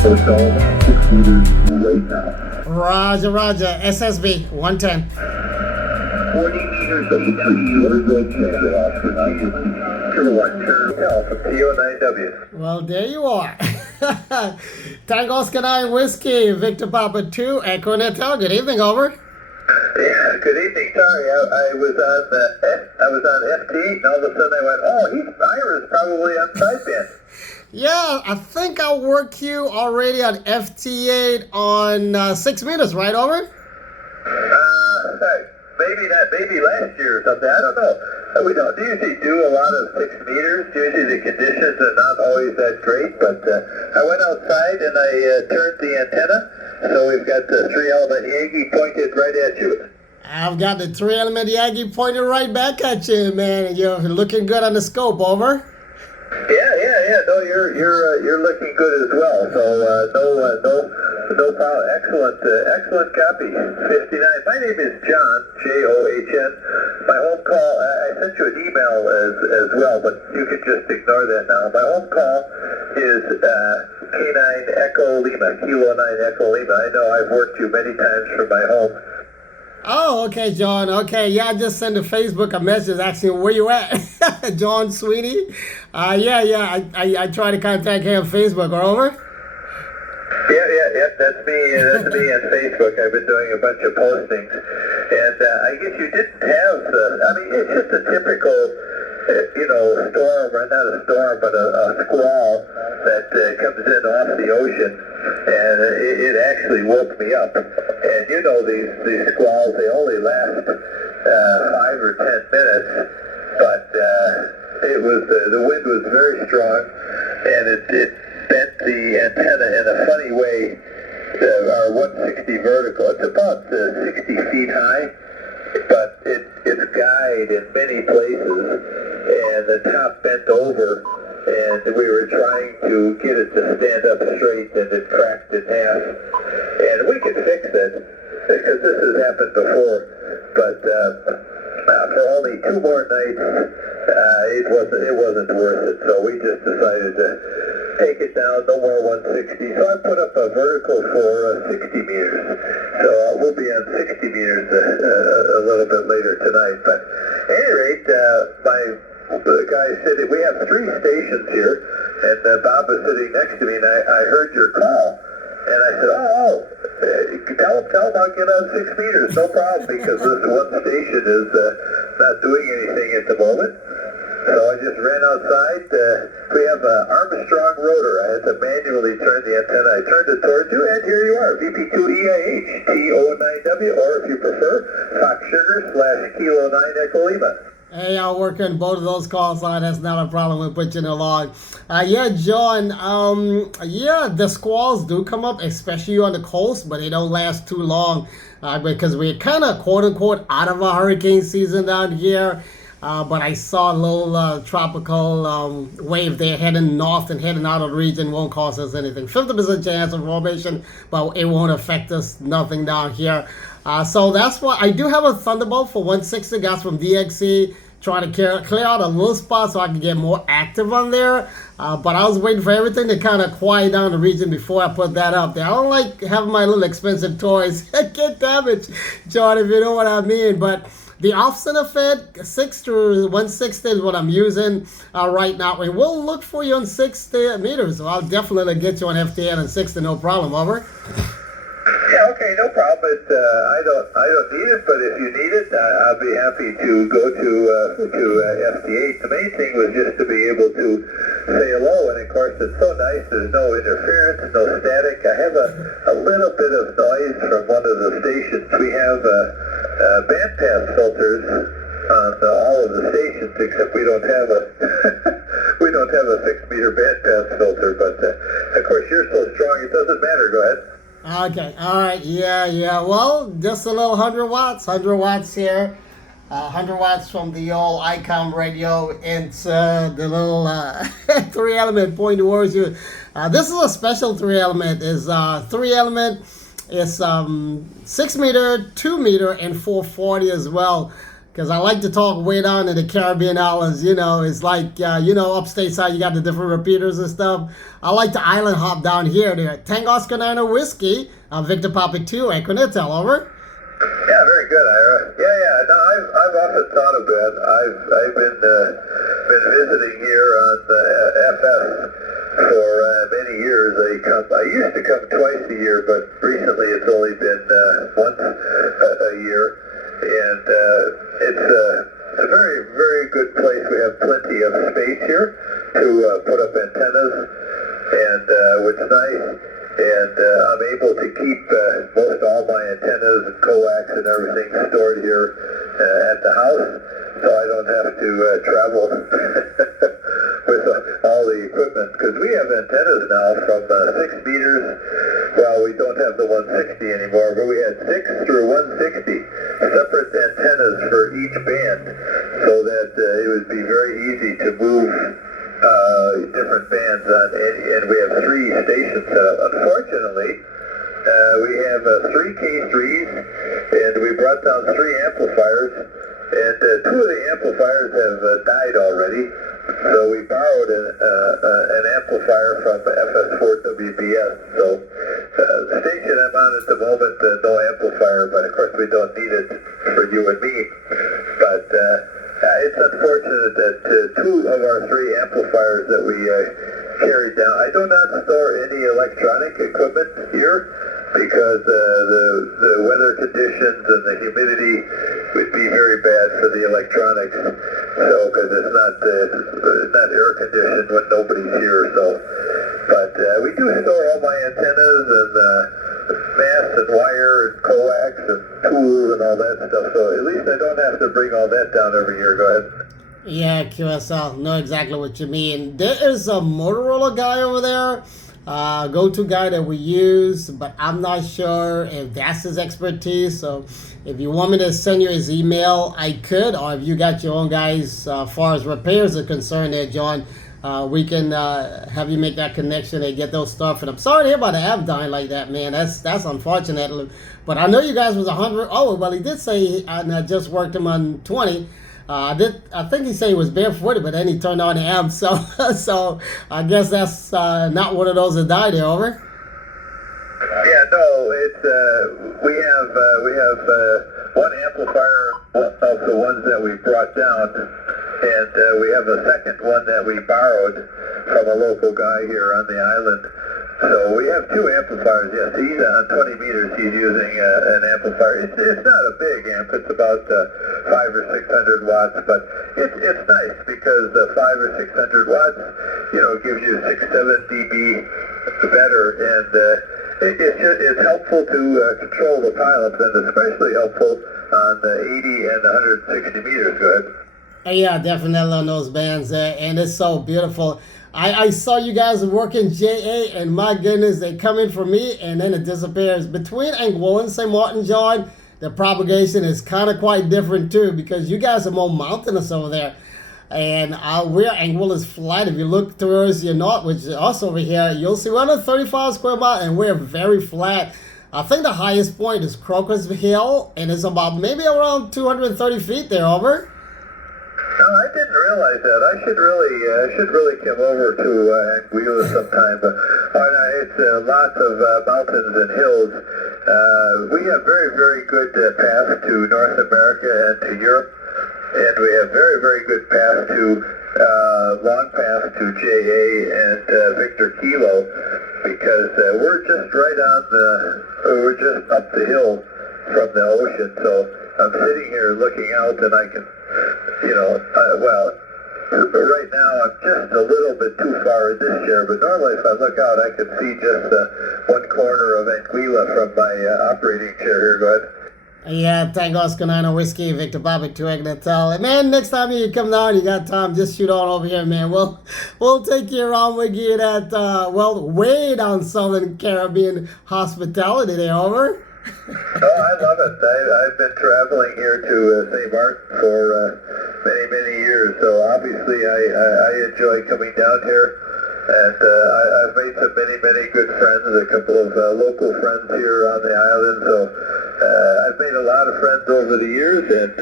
Hotel 6 meters right now. Roger, Roger. SSB 110. 40 meters of the tree. What is that channel off for 9 kilowatt turn? Hotel from TO9W. Well, there you are. Tango Oscar 9 Whiskey, Victor Papa 2, Echo Natal. Good evening, over. Yeah, good evening. Sorry, I was on FT, and all of a sudden I went, oh, Ira's probably on sideband. Yeah, I think I worked you already on FT8 on 6 meters, right, over? Maybe last year or something. I don't know. We don't usually do a lot of 6 meters. Usually the conditions are not always that great, but I went outside and I turned the antenna, so we've got the 3-element Yankee pointed right at you. I've got the 3-element Yankee pointed right back at you, man, and you're looking good on the scope, over. Yeah. No, you're looking good as well. So no problem. Excellent copy. 59. My name is John, John. My home call. I sent you an email as well, but you can just ignore that now. My home call is K9 Lima, Kilo 9 Echo Lima. I know I've worked you many times from my home. Oh, okay, John. Okay, yeah, I just sent to Facebook a message asking where you at, John Sweeney. I tried to contact him on Facebook. Over. Yeah. That's me on Facebook. I've been doing a bunch of postings, and I guess you didn't have it's just a typical, storm, or not a storm, but a squall that comes in off the ocean, and it actually woke me up. And these squalls, they only last 5 or 10 minutes, but the wind was very strong, and it bent the antenna in a funny way. Our 160 vertical, it's about 60 feet high, but it's guyed in many places, and the top bent over, and we were trying to get it to stand up straight, and it cracked in half. And we could fix it, because this has happened before, but for only 2 more nights, it wasn't worth it, so we just decided to take it down, no more 160. So I put up a vertical for 60 meters. So we'll be on 60 meters a little bit later tonight. But at any rate, the guy said that we have 3 stations here, and Bob was sitting next to me, and I heard your call. And I said, tell him I'll get on 6 meters, no problem, because this one station is not doing anything at the moment. So I just ran outside. We have an Armstrong rotor. I had to manually turn the antenna. I turned it towards you, and here you are, VP2EIH, TO9W, or if you prefer, Fox Sugar / Kilo 9 Echo Lima. Hey, I'll work on both of those calls, so that's not a problem with putting it along. John, the squalls do come up, especially on the coast, but they don't last too long because we're kind of, quote-unquote, out of a hurricane season down here. But I saw a little tropical wave there heading north and heading out of the region. Won't cost us anything. 50% chance of formation, but it won't affect us, nothing down here. So that's why I do have a Thunderbolt for 160 gas from DXE, trying to clear out a little spot so I can get more active on there. But I was waiting for everything to kind of quiet down the region before I put that up there. I don't like having my little expensive toys get damaged, John, if you know what I mean. But the off-center fed 6 to 160 is what I'm using right now. And we'll look for you on 60 meters. So I'll definitely get you on FTN and 60, no problem. Over. Yeah, okay, no problem. I don't need it, but if you need it, I'll be happy to go to FT8. The main thing was just to be able to say hello, and of course it's so nice. There's no interference, no static. I have a little bit of noise from one of the stations. We have bandpass filters on all of the stations, except we don't have a 6-meter bandpass filter. But of course you're so strong, it doesn't matter. Go ahead. Okay, all right, yeah. Well, just a little 100 watts here. 100 watts from the old ICOM radio into the little 3-element point towards you. This is a special 3-element. Is 3-element is 6 meter, 2 meter, and 440 as well. because I like to talk way down in the Caribbean islands. You know, it's like, you know, upstate side, you got the different repeaters and stuff. I like to island hop down here. There, Tango Oscar 9 Whiskey, Victor Papa 2, and K9EL, over. Yeah, very good, Ira. Yeah. No, I've often thought of that. I've been visiting here on the FS for many years. I used to come twice a year, but recently it's only been once a year, and it's a very, very good place. We have plenty of space here to put up antennas, and which is nice. And I'm able to keep most all my antennas and coax and everything stored here at the house, so I don't have to travel with all the equipment, because we have antennas now from 6 meters. Well, we don't have the 160 anymore, but we had 6 through 160 separate antennas for each band, so that it would be very easy to move different bands on any, and we have 3 stations set up. Unfortunately, we have 3 K3s, and we brought down 3 amplifiers, and 2 of the amplifiers have died already, so we borrowed an amplifier from FS4WBS. So the station I'm on at the moment, no amplifier, but of course we don't need it for you and me. But it's unfortunate that 2 of our 3 amplifiers that we carried down. I do not store any electronic equipment here, because the weather conditions and the humidity would be very bad for the electronics. So, because it's not air conditioned when nobody's here. So, but we do store all my antennas and masts and wire and coax and tools and all that stuff. So at least I don't have to bring all that down every year. Go ahead. Yeah, QSL, know exactly what you mean. There is a Motorola guy over there, go-to guy that we use, but I'm not sure if that's his expertise. So if you want me to send you his email, I could, or if you got your own guys, as far as repairs are concerned there, John, we can have you make that connection and get those stuff. And I'm sorry to hear about the app dying like that, man. That's unfortunate. But I know you guys was 100. Oh, well, he did say I just worked him on 20. I think he said he was barefooted, but then he turned on the amp. So I guess that's not one of those that died there. Over. Yeah, no, it's we have one amplifier of the ones that we brought down, and we have a second one that we borrowed from a local guy here on the island. So we have 2 amplifiers. Yes, he's on 20 meters. He's using an amplifier. It's not a big amp. It's about 500 or 600 watts, but it's nice because the 500 or 600 watts, you know, gives you 6-7 dB better, and it's helpful to control the pileups, and especially helpful on the 80 and 160 meters. Go ahead. Yeah, definitely on those bands there, and it's so beautiful. I saw you guys working JA, and my goodness, they come in for me, and then it disappears. Between Anguilla and St. Martin, John, the propagation is kind of quite different too, because you guys are more mountainous over there. And we're Anguilla's flat. If you look towards your north, which is us over here, you'll see we're on a 35 square mile, and we're very flat. I think the highest point is Crocus Hill, and it's about maybe around 230 feet there, over. No, I didn't realize that. I should really come over to Anguilla sometime. But it's lots of mountains and hills. We have very, very good paths to North America and to Europe, and we have very, very good paths to long paths to JA and Victor Kilo, because we're just we're just up the hill from the ocean. So I'm sitting here looking out, and I can, you know, right now I'm just a little bit too far in this chair, but normally if I look out, I can see just one corner of Anguilla from my operating chair here. Go ahead. Yeah, Tango Oscar 9 Whiskey, Victor Bobby 2 Man, next time you come down, you got time, just shoot on over here, man. We'll take you around. We'll give you that, way down Southern Caribbean hospitality there, over. Oh, I love it. I've been traveling here to St. Martin for many, many years, so obviously I enjoy coming down here, and I've made some many good friends, a couple of local friends here on the island, so I've made a lot of friends over the years, and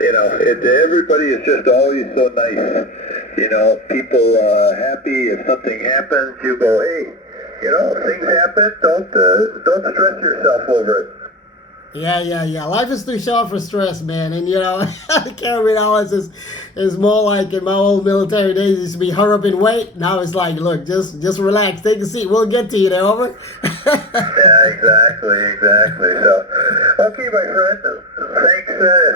you know, everybody is just always so nice. You know, people happy if something happens. You go, hey, you know, things happen. Don't stress yourself over it. Yeah. Life is too short for stress, man. And, you know, carrying hours is more like in my old military days, it used to be hurry up and wait. Now it's like, look, just relax, take a seat. We'll get to you there, over. Yeah, exactly. So, okay, my friend,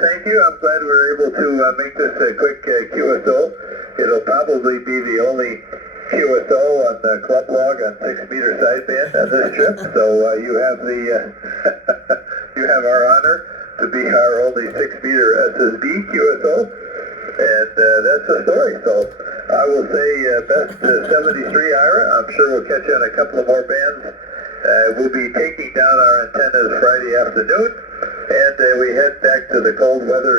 thank you. I'm glad we were able to make this a quick QSO. It'll probably be the only QSO on the club log on 6-meter sideband on this trip. So you have you have our honor to be our only 6-meter SSB QSO, and that's the story. So I will say best 73, Ira. I'm sure we'll catch you on a couple of more bands. We'll be taking down our antennas Friday afternoon, and we head back to the cold weather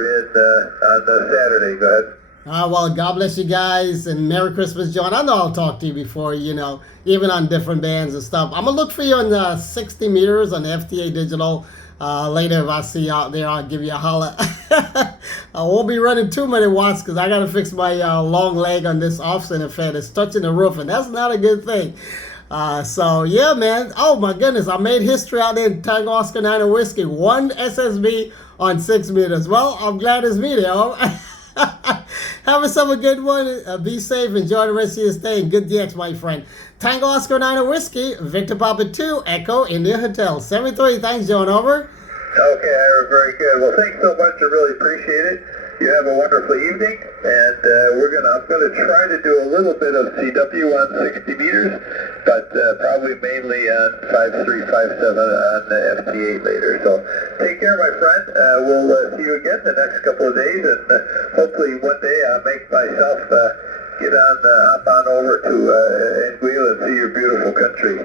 on Saturday. Go ahead. Well, God bless you guys, and Merry Christmas, John. I know I'll talk to you before, you know, even on different bands and stuff. I'm going to look for you on 60 meters on the FTA Digital. Later, if I see you out there, I'll give you a holler. I won't be running too many watts because I got to fix my long leg on this off-center fan. It's touching the roof, and that's not a good thing. So, yeah, man. Oh, my goodness. I made history out there in Tango Oscar 9 Whiskey. 1 SSB on 6 meters. Well, I'm glad it's me there. Have yourself a good one. Be safe. Enjoy the rest of your stay. And good DX, my friend. Tango Oscar 9 Whiskey, Victor Papa 2, Echo, India Hotel. 73. Thanks, John. Over. Okay, Ira, very good. Well, thanks so much. I really appreciate it. You have a wonderful evening, and I'm gonna try to do a little bit of CW on 60 meters, but probably mainly on 5.3, 5.7 on the FT8 later. So take care, my friend. We'll see you again the next couple of days, and hopefully one day I'll make myself hop on over to Anguilla and see your beautiful country.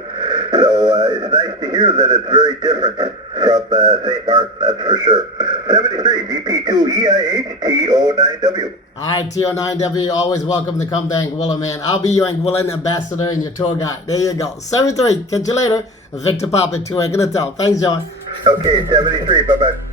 So it's nice to hear that it's very different from St. Martin, that's for sure. 73, VP2EIH, TO9W. All right, TO9W, always welcome to come to Anguilla, man. I'll be your Anguillan ambassador and your tour guide. There you go. 73, catch you later. Victor Papa 2, Hotel. Thanks, John. Okay, 73, bye-bye.